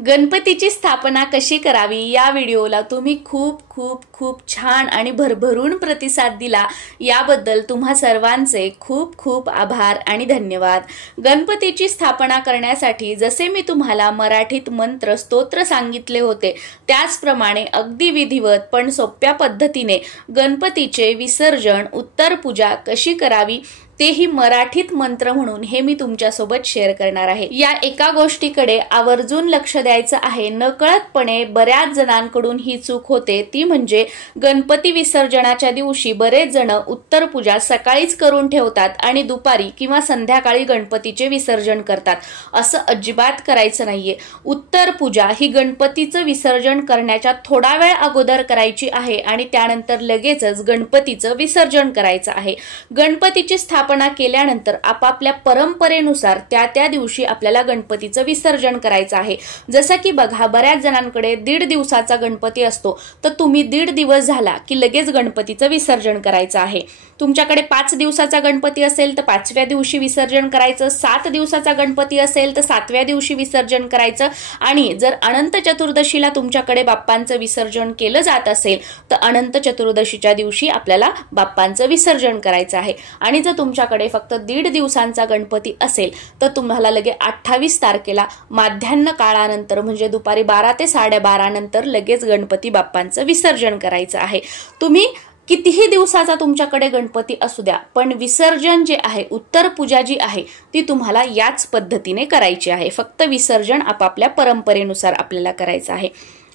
गणपतीची स्थापना कशी करावी या व्हिडिओला तुम्ही खूप खूप खूप छान आणि भरभरून प्रतिसाद दिला, याबद्दल तुम्हा सर्वांचे खूप खूप आभार आणि धन्यवाद। गणपतीची स्थापना करण्यासाठी जसे मी तुम्हाला मराठीत मंत्र स्तोत्र सांगितले होते, त्याचप्रमाणे अगदी विधिवत पण सोप्या पद्धतीने गणपतीचे विसर्जन उत्तर पूजा कशी करावी तेही मराठीत मंत्र म्हणून हे मी तुमच्यासोबत शेअर करणार आहे। या एका गोष्टीकडे आवर्जून लक्ष द्यायचं आहे। नकळतपणे बऱ्याच जणांकडून ही चूक होते, ती म्हणजे गणपती विसर्जनाच्या दिवशी बरेच जण उत्तर पूजा सकाळीच करून ठेवतात आणि दुपारी किंवा संध्याकाळी गणपतीचे विसर्जन करतात। असं अजिबात करायचं नाहीये। उत्तर पूजा ही गणपतीचं विसर्जन करण्याच्या थोडा वेळ अगोदर करायची आहे आणि त्यानंतर लगेचच गणपतीचं विसर्जन करायचं आहे। गणपतीची स्थापना केल्यानंतर आपापल्या परंपरेनुसार त्या दिवशी आपल्याला गणपतीचं विसर्जन करायचं आहे। जसं की बघा, बऱ्याच जणांकडे 1.5 दिवसाचा गणपती असतो, तर तुम्ही 1.5 दिवस झाला की लगेच गणपतीचं विसर्जन करायचं आहे। तुमच्याकडे 5 दिवसाचा गणपती असेल तर 5व्या दिवशी विसर्जन करायचं, 7 दिवसाचा गणपती असेल तर 7व्या दिवशी विसर्जन करायचं आणि जर अनंत चतुर्दशीला तुमच्याकडे बाप्पांचं विसर्जन केलं जात असेल तर अनंत चतुर्दशीच्या दिवशी आपल्याला बाप्पांचं विसर्जन करायचं आहे। आणि जर तुमच्याकडे फक्त 1.5 दिवसांचा गणपती असेल तर तुम्हाला लगे 28 तारखेला माध्यान्ह काळानंतर म्हणजे दुपारी 12 ते 12:30 नंतर लगेच गणपती बाप्पांचं विसर्जन करायचं आहे। तुम्ही कितीही दिवसाचा तुमच्याकडे गणपती असू द्या, पण विसर्जन जे आहे, उत्तर पूजा जी आहे ती तुम्हाला याच पद्धतीने करायची आहे। फक्त विसर्जन आपापल्या परंपरेनुसार आपल्याला करायचं आहे।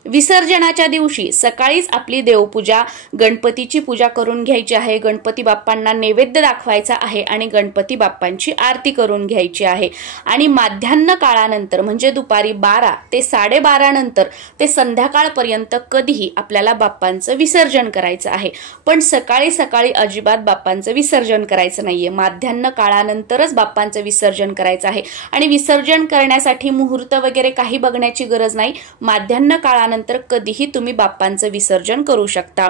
विसर्जनाच्या दिवशी सकाळीच आपली देवपूजा, गणपतीची पूजा करून घ्यायची आहे। गणपती बाप्पांना नैवेद्य दाखवायचा आहे आणि गणपती बाप्पांची आरती करून घ्यायची आहे। आणि माध्यान्ह काळानंतर म्हणजे दुपारी 12 ते 12:30 नंतर ते संध्याकाळपर्यंत कधीही आपल्याला बाप्पांचं विसर्जन करायचं आहे। पण सकाळी सकाळी अजिबात बाप्पांचं विसर्जन करायचं नाहीये। माध्यान्ह काळानंतरच बाप्पांचं विसर्जन करायचं आहे आणि विसर्जन करण्यासाठी मुहूर्त वगैरे काही बघण्याची गरज नाही। माध्यान्ह काळानंतर कधीही तुम्ही बाप्पांचं विसर्जन करू शकता।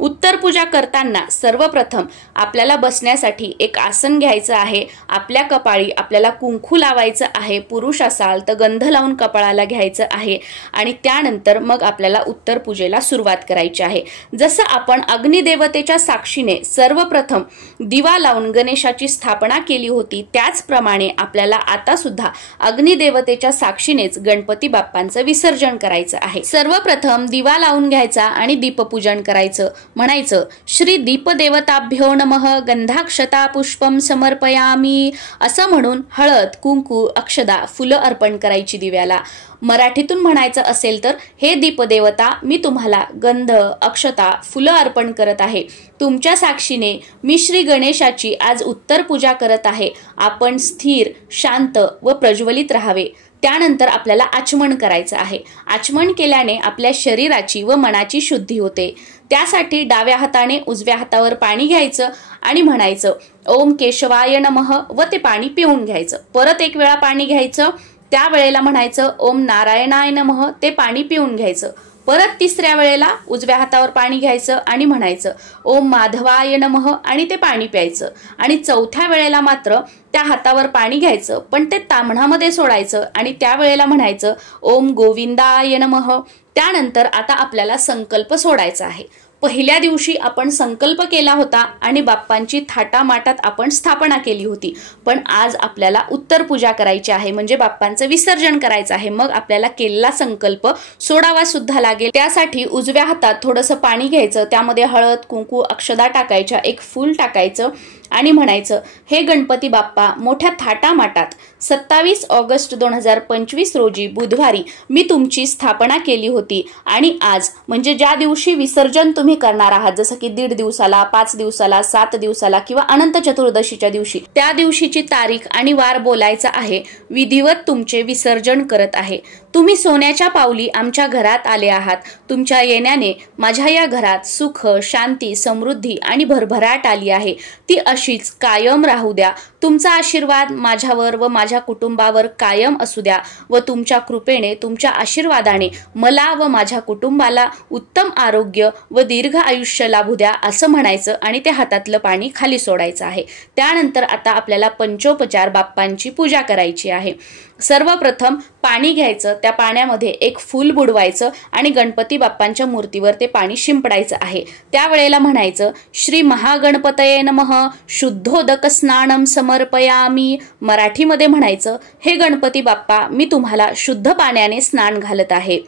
उत्तर पूजा करताना सर्वप्रथम आपल्याला बसण्यासाठी एक आसन घ्यायचं आहे। आपल्या कपाळी आपल्याला कुंकू लावायचं आहे। पुरुष असाल तर गंध लावून कपाळाला घ्यायचं आहे आणि त्यानंतर मग आपल्याला उत्तर पूजेला सुरुवात करायची आहे। जसं आपण अग्निदेवतेच्या साक्षीने सर्वप्रथम दिवा लावून गणेशाची स्थापना केली होती, त्याचप्रमाणे आपल्याला आता सुद्धा अग्निदेवतेच्या साक्षीनेच गणपती बाप्पांचं विसर्जन करायचं आहे। सर्वप्रथम दिवा लावून घ्यायचा आणि दीपपूजन करायचं। म्हणायचं, श्री दीपदेवताभ्यो नमः गंधाक्षता पुष्पम समर्पयामी, असं म्हणून हळद, कुंकू, अक्षदा, फुलं अर्पण करायची दिव्याला। मराठीतून म्हणायचं असेल तर, हे दीपदेवता, मी तुम्हाला गंध, अक्षता, फुलं अर्पण करत आहे। तुमच्या साक्षीने मी श्री गणेशाची आज उत्तर पूजा करत आहे। आपण स्थिर, शांत व प्रज्वलित राहावे। त्यानंतर आपल्याला आचमन करायचं आहे। आचमन केल्याने आपल्या शरीराची व मनाची शुद्धी होते। त्यासाठी डाव्या हाताने उजव्या हातावर पाणी घ्यायचं आणि म्हणायचं ओम केशवाय नमः व ते पाणी पिऊन घ्यायचं। परत एक वेळा पाणी घ्यायचं, त्यावेळेला म्हणायचं ओम नारायणाय नमः, ते पाणी पिऊन घ्यायचं। परत तिसऱ्या वेळेला उजव्या हातावर पाणी घ्यायचं आणि म्हणायचं ओम माधवाय नमः आणि ते पाणी प्यायचं। आणि चौथ्या वेळेला मात्र त्या हातावर पाणी घ्यायचं, पण ते ताम्हणामध्ये सोडायचं आणि त्यावेळेला म्हणायचं ओम गोविंदाय नमः। त्यानंतर आता आपल्याला संकल्प सोडायचा आहे। पहिल्या दिवशी आपण संकल्प केला होता आणि बाप्पांची थाटामाटात आपण स्थापना केली होती, पण आज आपल्याला उत्तर पूजा करायची आहे, म्हणजे बाप्पांचं विसर्जन करायचं आहे। मग आपल्याला केलेला संकल्प सोडावा सुद्धा लागेल। त्यासाठी उजव्या हातात थोडंसं पाणी घ्यायचं, त्यामध्ये हळद, कुंकू, अक्षदा टाकायच्या, एक फूल टाकायचं आणि म्हणायचं हे गणपती बाप्पा, मोठ्या थाटामाटात 27 ऑगस्ट 2025 रोजी बुधवारी मी तुमची स्थापना केली होती आणि आज म्हणजे ज्या दिवशी विसर्जन तुम्ही करणार आहात, जसं की 1.5 दिवसाला, 5 दिवसाला, 7 दिवसाला किंवा अनंत चतुर्दशीच्या दिवशी, त्या दिवशीची तारीख आणि वार बोलायचा आहे। विधिवत तुमचे विसर्जन करत आहे। तुम्ही सोन्याच्या पावली आमच्या घरात आले आहात। तुमच्या येण्याने माझ्या या घरात सुख, शांती, समृद्धी आणि भरभराट आली आहे। ती अशीच कायम राहू द्या। तुमचा आशीर्वाद माझ्यावर व माझ्या कुटुंबावर कायम असू द्या व तुमच्या कृपेने, तुमच्या आशीर्वादाने मला व माझ्या कुटुंबाला उत्तम आरोग्य व दीर्घ आयुष्य लाभू द्या असं म्हणायचं आणि ते हातातलं पाणी खाली सोडायचं आहे। त्यानंतर आता आपल्याला पंचोपचार बाप्पांची पूजा करायची आहे। सर्वप्रथम पाणी घ्यायचं, त्या पाण्यामध्ये एक फूल बुडवायचं आणि गणपती बाप्पांच्या मूर्तीवर ते पाणी शिंपडायचं आहे। त्यावेळेला म्हणायचं श्री महागणपतये नमः शुद्धोदक स्नानम समर्पयामी। मराठीमध्ये म्हणायचं हे गणपती बाप्पा मी तुम्हाला शुद्ध पाण्याने स्नान घालत आहे।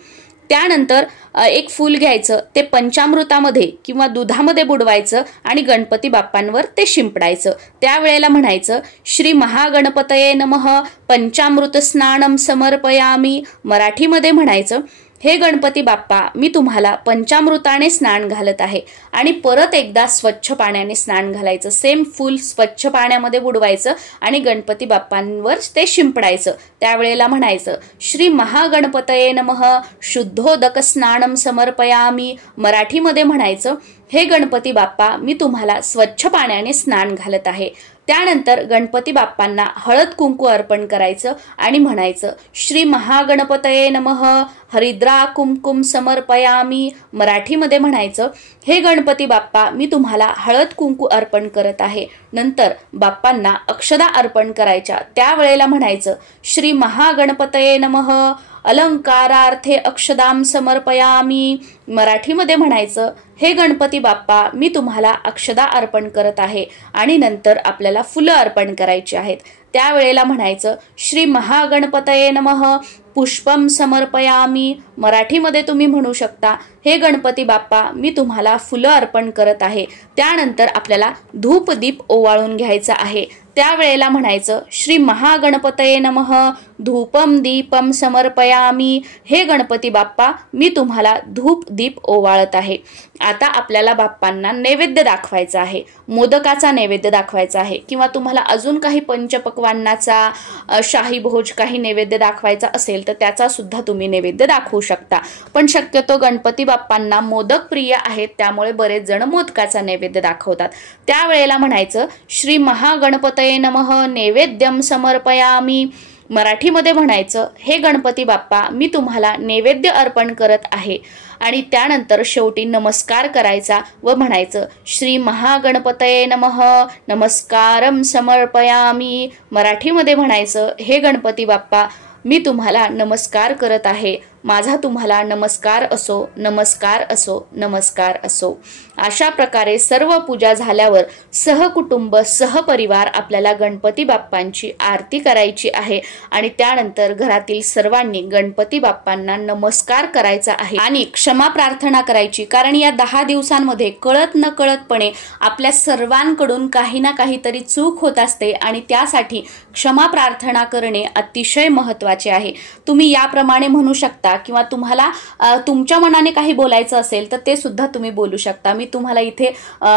त्यानंतर एक फूल घ्यायचं, ते पंचामृतामध्ये किंवा दुधामध्ये बुडवायचं आणि गणपती बाप्पांवर ते शिंपडायचं। त्यावेळेला म्हणायचं श्री महागणपतये नमः पंचामृत स्नानम समर्पयामी। मराठीमध्ये म्हणायचं हे गणपती बाप्पा मी तुम्हाला पंचामृताने स्नान घालत आहे आणि परत एकदा स्वच्छ पाण्याने स्नान घालायचं। सेम फूल स्वच्छ पाण्यामध्ये बुडवायचं आणि गणपती बाप्पांवर ते शिंपडायचं। त्यावेळेला म्हणायचं श्री महागणपतये नमः शुद्धोदक स्नानम समर्पयामी। मराठीमध्ये म्हणायचं हे गणपती बाप्पा मी तुम्हाला स्वच्छ पाण्याने स्नान घालत आहे। त्यानंतर गणपती बाप्पांना हळद कुंकू अर्पण करायचं आणि म्हणायचं श्री महागणपतये नमः हरिद्रा कुमकुम समर्पयामी। मराठीमध्ये म्हणायचं हे गणपती बाप्पा मी तुम्हाला हळद कुंकू अर्पण करत आहे। नंतर बाप्पांना अक्षदा अर्पण करायच्या। त्यावेळेला म्हणायचं श्री महागणपतये नमः अलंकारार्थे अक्षदाम समर्पयामी। मराठीमध्ये म्हणायचं हे गणपती बाप्पा मी तुम्हाला अक्षदा अर्पण करत आहे आणि नंतर आपल्याला फुलं अर्पण करायची आहेत। त्यावेळेला म्हणायचं श्री महागणपतये नमः पुष्पम समर्पयामी। मराठीमध्ये तुम्ही म्हणू शकता हे गणपती बाप्पा मी तुम्हाला फुलं अर्पण करत आहे। त्यानंतर आपल्याला धूप दीप ओवाळून घ्यायचा आहे। त्यावेळेला म्हणायचं श्री महागणपतये नमः धूपम दीपम समर्पयामी। हे गणपती बाप्पा मी तुम्हाला धूप दीप ओवाळत आहे। आता आपल्याला बाप्पांना नैवेद्य दाखवायचा आहे, मोदकाचा नैवेद्य दाखवायचा आहे किंवा तुम्हाला अजून काही पंचपक्वान्नाचा शाही भोज काही नैवेद्य दाखवायचा असेल तर त्याचा सुद्धा तुम्ही नैवेद्य दाखवू शकता। पण शक्यतो गणपती बाप्पांना मोदक प्रिय आहेत त्यामुळे बरेच जण मोदकाचा नैवेद्य दाखवतात। त्यावेळेला म्हणायचं श्री महागणपतये नमः नैवेद्यम समर्पयामी। मराठीमध्ये म्हणायचं हे गणपती बाप्पा मी तुम्हाला नैवेद्य अर्पण करत आहे आणि त्यानंतर शेवटी नमस्कार करायचा व म्हणायचं श्री महागणपतये नमः नमस्कारम समर्पयामी। मराठीमध्ये म्हणायचं हे गणपती बाप्पा मी तुम्हाला नमस्कार करत आहे, माझा तुम्हाला नमस्कार असो, नमस्कार असो, नमस्कार असो। अशा प्रकारे सर्व पूजा झाल्यावर सहकुटुंब सहपरिवार आपल्याला गणपती बाप्पांची आरती करायची आहे आणि त्यानंतर घरातील सर्वांनी गणपती बाप्पांना नमस्कार करायचा आहे आणि क्षमा प्रार्थना करायची। कारण या 10 दिवसांमध्ये कळत न कळतपणे आपल्या सर्वांकडून काही ना काहीतरी चूक होत असते आणि त्यासाठी क्षमा प्रार्थना करणे अतिशय महत्त्वाचे आहे। तुम्ही याप्रमाणे म्हणू शकता किंवा तुम्हाला तुमच्या मनाने काही बोलायचं असेल तर ते सुद्धा तुम्ही बोलू शकता। मी तुम्हाला इथे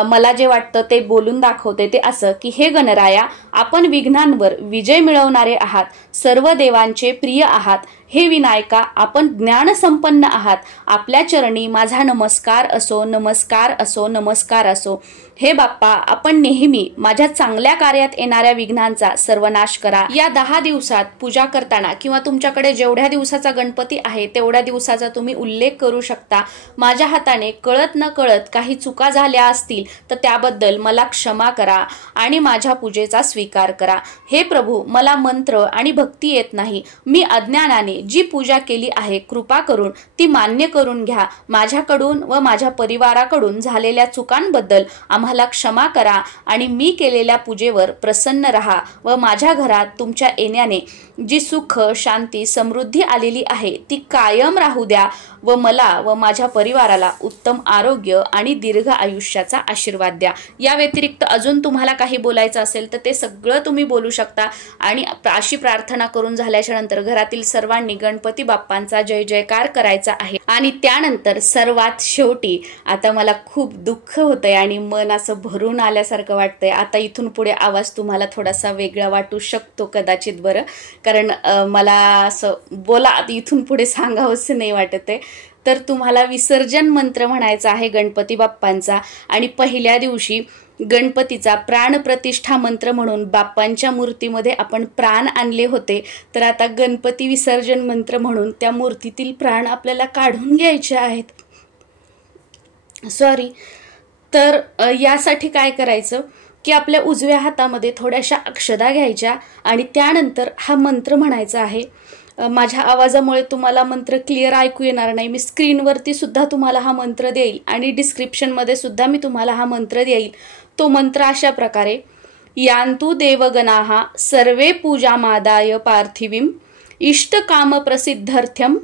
मला जे वाटतं ते बोलून दाखवते ते असं की हे गणराया आपण विघ्नांवर विजय मिळवणारे आहात, सर्व देवांचे प्रिय आहात। हे विनायका आपण ज्ञानसंपन्न आहात, आपल्या चरणी माझा नमस्कार असो, नमस्कार असो, नमस्कार असो। हे बाप्पा आपण नेहमी माझ्या चांगल्या कार्यात येणाऱ्या विघ्नांचा सर्वनाश करा। या 10 दिवसात पूजा करताना किंवा तुमच्याकडे जेवढ्या दिवसाचा गणपती आहे तेवढ्या दिवसाचा तुम्ही उल्लेख करू शकता। माझ्या हाताने कळत न कळत काही चुका झाल्या असतील तर त्याबद्दल मला क्षमा करा आणि माझ्या पूजेचा स्वीकार करा। हे प्रभू मला मंत्र आणि भक्ती येत नाही, मी अज्ञानाने जी पूजा केली आहे कृपा करून ती मान्य करून घ्या। माझ्याकडून व माझ्या परिवाराकडून झालेल्या चुकांबद्दल आम्हाला क्षमा करा आणि मी केलेल्या पूजेवर प्रसन्न रहा व माझ्या घरात तुमच्या येण्याने जी सुख शांती समृद्धी आलेली आहे ती कायम राहू द्या व मला व माझ्या परिवाराला उत्तम आरोग्य आणि दीर्घ आयुष्याचा आशीर्वाद द्या। या व्यतिरिक्त अजून तुम्हाला काही बोलायचं असेल तर ते सगळं तुम्ही बोलू शकता आणि अशी प्रार्थना करून झाल्याच्या नंतर घरातील सर्वांनी गणपती बाप्पांचा जय जयकार करायचा आहे। आणि त्यानंतर सर्वात शेवटी आता मला खूप दुःख होतंय आणि मन असं भरून आल्यासारखं वाटतंय। आता इथून पुढे आवाज तुम्हाला थोडासा वेगळा वाटू शकतो कदाचित, बरं, कारण मला असं बोला इथून पुढे सांगावंसं नाही वाटत आहे। तर तुम्हाला विसर्जन मंत्र म्हणायचा आहे गणपती बाप्पांचा। आणि पहिल्या दिवशी गणपतीचा प्राणप्रतिष्ठा मंत्र म्हणून बाप्पांच्या मूर्तीमध्ये आपण प्राण आणले होते, तर आता गणपती विसर्जन मंत्र म्हणून त्या मूर्तीतील प्राण आपल्याला काढून घ्यायचे आहेत। तर यासाठी काय करायचं की आपल्या उजव्या हातामध्ये थोड्याशा अक्षदा घ्यायच्या आणि त्यानंतर हा मंत्र म्हणायचा आहे। माझ्या आवाजामुळे तुम्हाला मंत्र क्लिअर ऐकू येणार नाही, मी स्क्रीनवरती सुद्धा तुम्हाला हा मंत्र देईल आणि डिस्क्रिप्शनमध्ये सुद्धा मी तुम्हाला हा मंत्र देईल। तो मंत्र अशा प्रकारे, यान्तु देवगणाः सर्वे पूजामादाय पार्थिवीं इष्टकामप्रसिद्धर्थ्यं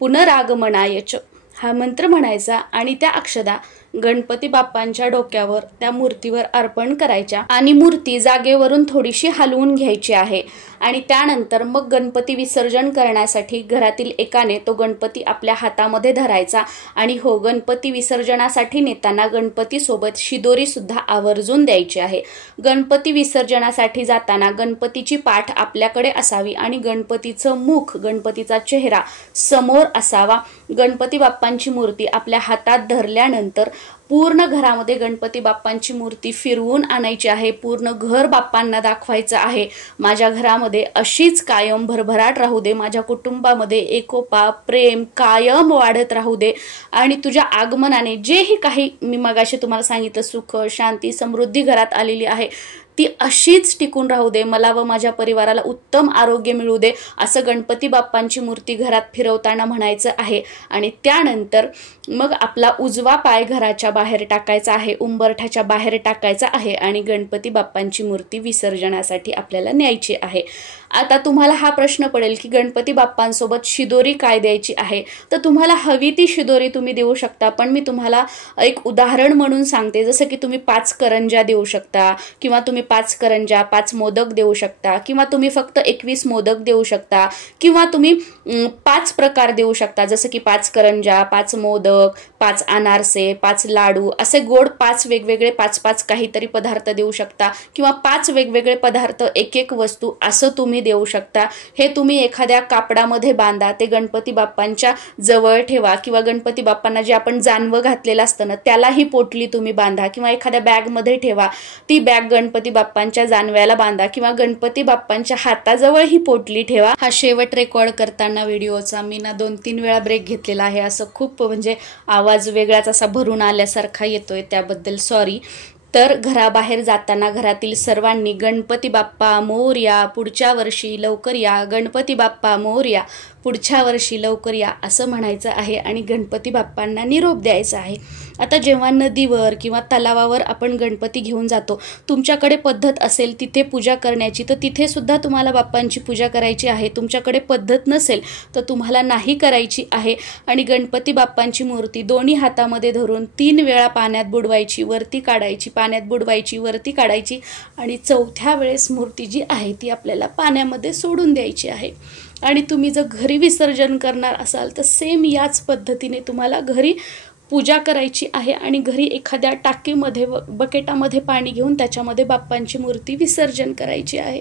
पुनरागमनाय च। हा मंत्र म्हणायचा आणि त्या अक्षदा गणपती बाप्पांच्या डोक्यावर त्या मूर्तीवर अर्पण करायच्या आणि मूर्ती जागेवरून थोडीशी हलवून घ्यायची आहे। आणि त्यानंतर मग गणपती विसर्जन करण्यासाठी घरातील एकाने तो गणपती आपल्या हातामध्ये धरायचा। आणि हो, गणपती विसर्जनासाठी नेताना गणपती सोबत शिदोरी सुद्धा आवर्जून द्यायची आहे। गणपती विसर्जनासाठी जाताना गणपतीची पाठ आपल्याकडे असावी आणि गणपतीचं मुख, गणपतीचा चेहरा समोर असावा। गणपती बाप्पांची मूर्ती आपल्या हातात धरल्यानंतर पूर्ण घरामध्ये गणपती बाप्पांची मूर्ती फिरवून आणायची आहे, पूर्ण घर बाप्पांना दाखवायचं आहे। माझ्या घरामध्ये अशीच कायम भरभराट राहू दे, माझ्या कुटुंबामध्ये एकोपा प्रेम कायम वाढत राहू दे आणि तुझ्या आगमनाने जेही काही मी मगाशी तुम्हाला सांगितलं सुख शांती समृद्धी घरात आलेली आहे ती अशीच टिकून राहू दे, मला व माझ्या परिवाराला उत्तम आरोग्य मिळू दे, असं गणपती बाप्पांची मूर्ती घरात फिरवताना म्हणायचं आहे। आणि त्यानंतर मग आपला उजवा पाय घराच्या बाहेर टाकायचा आहे, उंबरठ्याच्या बाहेर टाकायचा आहे आणि गणपती बाप्पांची मूर्ती विसर्जनासाठी आपल्याला न्यायची आहे। आता तुम्हाला हा प्रश्न पडेल की गणपती बाप्पांसोबत शिदोरी काय द्यायची आहे, तर तुम्हाला हवी ती शिदोरी तुम्ही देऊ शकता, पण मी तुम्हाला एक उदाहरण म्हणून सांगते। जसं की तुम्ही 5 करंज्या देऊ शकता किंवा तुम्ही 5 करंज्या 5 मोदक देऊ शकता किंवा तुम्ही फक्त 21 मोदक देऊ शकता किंवा तुम्ही 5 प्रकार देऊ शकता, जसं की 5 करंज्या 5 मोदक 5 अनारसे 5 लाडू, असे गोड 5 वेगवेगळे 5 काहीतरी पदार्थ देऊ शकता किंवा 5 वेगवेगळे पदार्थ एक वस्तू असं तुम्ही देऊ शकता। हे तुम्ही एखाद्या कापडामध्ये बांधा, ते गणपती बाप्पांच्या जवळ ठेवा किंवा गणपती बाप्पांना जे आपण जानवं घातलेलं असतं ना त्याला ही पोटली तुम्ही बांधा किंवा एखाद्या बॅगमध्ये ठेवा, ती बॅग गणपती बाप्पांच्या जानव्याला बांधा किंवा गणपती बाप्पांच्या हाताजवळ ही पोटली ठेवा। हा शेवट रेकॉर्ड करताना व्हिडिओचा मी ना 2-3 वेळा ब्रेक घेतलेला आहे, असं खूप म्हणजे आवाज वेगळाच असा भरून आल्यासारखा येतोय, त्याबद्दल सॉरी। तर घराबाहेर जाताना घरातील सर्वांनी गणपती बाप्पा मोरया, पुढच्या वर्षी लवकर या, गणपती बाप्पा मोरया, पुढच्या वर्षी लवकर या असं म्हणायचं आहे आणि गणपती बाप्पांना निरोप द्यायचा आहे। आता जेव्हा नदीवर किंवा तलावावर आपण गणपती घेऊन जातो, तुमच्याकडे पद्धत असेल तिथे पूजा करण्याची तर तिथे सुद्धा तुम्हाला बाप्पांची पूजा करायची आहे। तुमच्याकडे पद्धत नसेल तर तुम्हाला नाही करायची आहे आणि गणपती बाप्पांची मूर्ती दोन्ही हातामध्ये धरून 3 वेळा पाण्यात बुडवायची, वरती काढायची, पाण्यात बुडवायची, वरती काढायची आणि 4थ्या वेळेस मूर्ती जी आहे ती आपल्याला पाण्यामध्ये सोडून द्यायची आहे। आणि तुम्ही जर घरी विसर्जन करणार असाल तर सेम याच पद्धतीने तुम्हाला घरी पूजा करायची आहे आणि घरी एखाद्या टाकीमध्ये बकेटामध्ये पाणी घेऊन त्याच्यामध्ये बाप्पांची मूर्ती विसर्जन करायची आहे।